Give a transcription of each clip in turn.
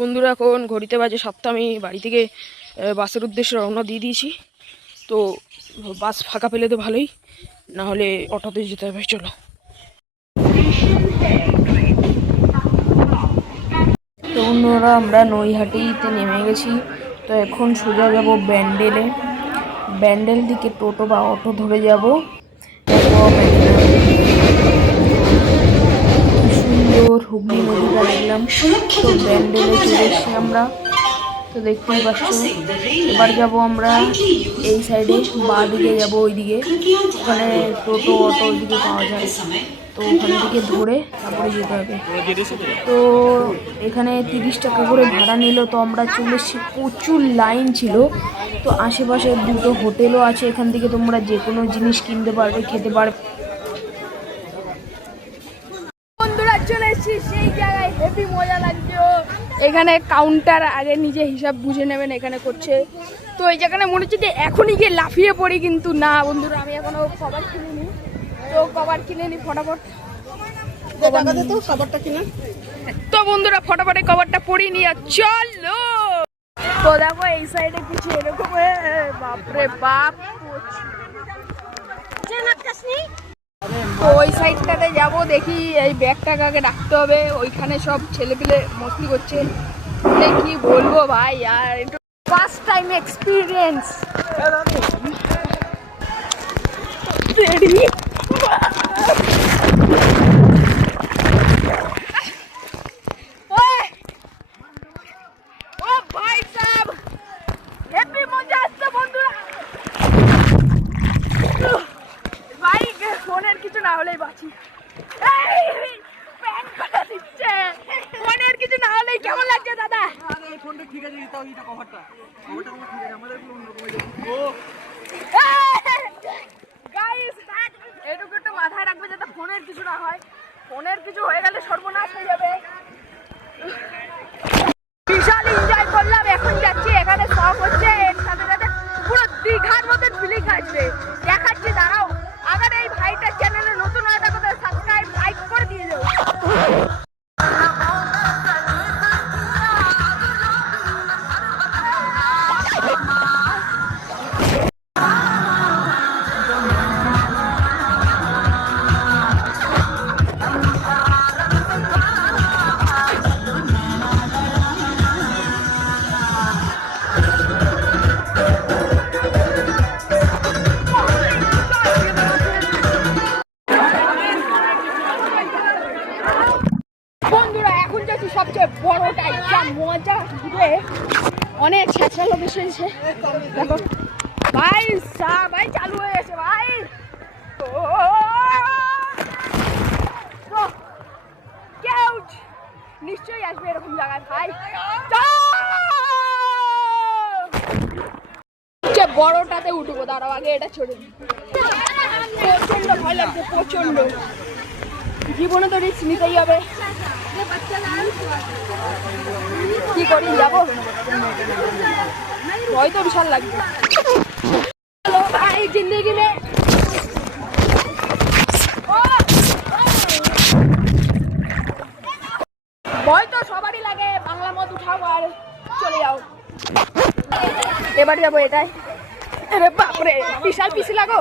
বন্ধুরা এখন ঘড়িতে বাজে 7টা। আমি বাড়ি থেকে বাসের উদ্দেশ্যে রওনা দিয়ে দিয়েছি। তো বাস ফাঁকা পেলে তো ভালোই, না হলে অটোতে যেতে হবে। চলো। তো বন্ধুরা আমরা নৈহাটিতে নেমে গেছি। তো এখন সোজা যাব ব্যান্ডেলে। ব্যান্ডেল দিকে টোটো বা অটো ধরে যাব। সুন্দর হুগলি নদীটা দেখলাম। তো ব্যান্ডেলে চলে এসেছি আমরা। তো দেখতেই পাচ্ছ, এবার যাব আমরা এই সাইডে, বাঁ দিকে যাবো, ওইদিকে ওখানে টোটো অটো ওইদিকে পাওয়া যায়। তো ওখান থেকে ধরে তারপরে যেতে হবে। তো এখানে 30 টাকা করে ভাড়া নিল। তো আমরা চলে এসেছি, প্রচুর লাইন ছিল। তো আশেপাশে দুটো হোটেলও আছে, এখান থেকে তোমরা যে কোনো জিনিস কিনতে পারবে, খেতে পারবে। বন্ধুরা চলে এসেছি সেই জায়গায়, হেভি মজা লাগছে। এখানে কাউন্টার, আগে নিজে হিসাব বুঝে নেবেন এখানে করছে। তো এই জায়গাটা মনে হচ্ছে যে এখনই গিয়ে লাফিয়ে পড়ি, কিন্তু না বন্ধুরা, আমি এখনো কভার কিনিনি। তো কভার কিনে নি ফটাফট। তো বন্ধুরা ফটাফটে কভারটা পরিয়ে নিয়ে চলো। তো দেখো এই সাইডে কিছু এরকম, বাপরে বাপ। তো ওই সাইডটাতে যাবো, দেখি এই ব্যাগটাকে আগে রাখতে হবে। ওইখানে সব ছেলেপিলে মস্তি করছে, কি বলবো ভাই। আর একটু ফার্স্ট টাইম এক্সপিরিয়েন্স। ফোনের কিছু না হলেই বাঁচি। ফোনের কিছু না হলেই কেমন লাগছে দাদা? এটুকু একটু মাথায় রাখবে যাতে ফোনের কিছু না হয়। ফোনের কিছু হয়ে গেলে সর্বনাশ হয়ে যাবে। বিশাল এনজয় করলাম। এখন যাচ্ছি, এখানে সব হচ্ছে, এর সাথে সাথে পুরো দীঘার মধ্যে ফিলিং আসবে। দেখাচ্ছি, দাঁড়াও। আবার এই ভাইটার চ্যানেলে নতুন হয় তাকে সাবস্ক্রাইব লাইক করে দিয়ে যাও। সবচেয়ে বড়টাই, যা মজা ঘুরে, অনেক ছেঁচড়া লোকেশন এসে দেখো ভাই। ভাই চালু হয়ে গেছে ভাই। কেউ নিশ্চয়ই আসবে এরকম জায়গায় ভাই। বড়টাতে উঠবো, দাঁড়াও আগে এটা ছোট। প্রচন্ড ভয় লাগছে, প্রচন্ড। জীবনে তো রিস্ক নিতেই হবে। কি করি, যাবো। ভয় তো বিশাল লাগবে ভাই জিন্দগি মে। ভয় তো সবারই লাগে। বাংলা মদ উঠাও আর চলে যাও। এবার যাবো এটাই। আরে বাপরে, বিশাল পিসি লাগো।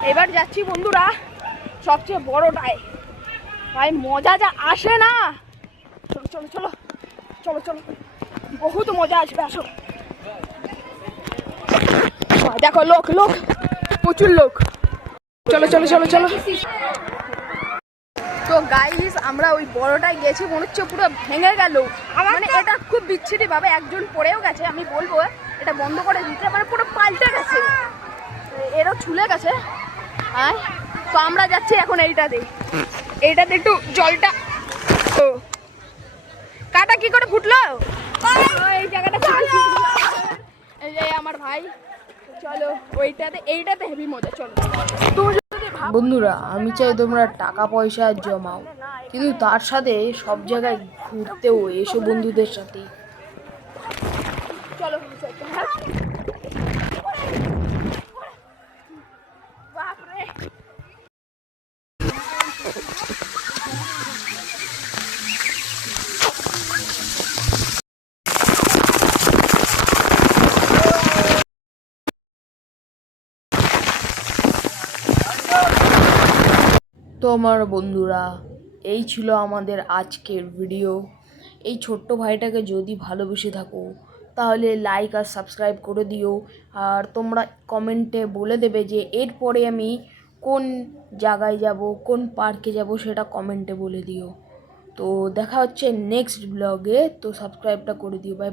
এবার যাচ্ছি বন্ধুরা সবচেয়ে বড়টায়। ভাই মজা যা আসে না। চলো চলো চলো চলো চলো, বহুত মজা আসবে, আসো। দেখো লোক লোক, প্রচুর লোক। চলো চলো চলো চলো। তো গাইস আমরা ওই বড়টায় গেছি, মনে হচ্ছে পুরো ভেঙে গেল। মানে এটা খুব বিচ্ছিরি ভাবে একজন পড়েও গেছে। আমি বলবো এটা বন্ধ করে দিতে, মানে পুরো পাল্টে গেছে, এরও ছুলে গেছে। হ্যাঁ, তো আমরা যাচ্ছি এখন এইটাতে। এইটাতে একটু জলটা, কাটা কি করে ফুটলো এই জায়গাটা। এই যে আমার ভাই, চলো ওইটাতে, এইটাতে হেভি মজা। চলো বন্ধুরা, আমি চাই তোমরা টাকা পয়সা জমাও, কিন্তু তার সাথে সব জায়গায় ঘুরতেও এসো বন্ধুদের সাথে। চলো। তো আমার বন্ধুরা, এই ছিল আমাদের আজকের ভিডিও। এই ছোট্ট ভাইটাকে যদি ভালোবেসে থাকো তাহলে লাইক আর সাবস্ক্রাইব করে দিও। আর তোমরা কমেন্টে বলে দেবে যে এরপরে আমি কোন জায়গায় যাব, কোন পার্কে যাব, সেটা কমেন্টে বলে দিও। তো দেখা হচ্ছে নেক্সট ব্লগে। তো সাবস্ক্রাইবটা করে দিও। বাই।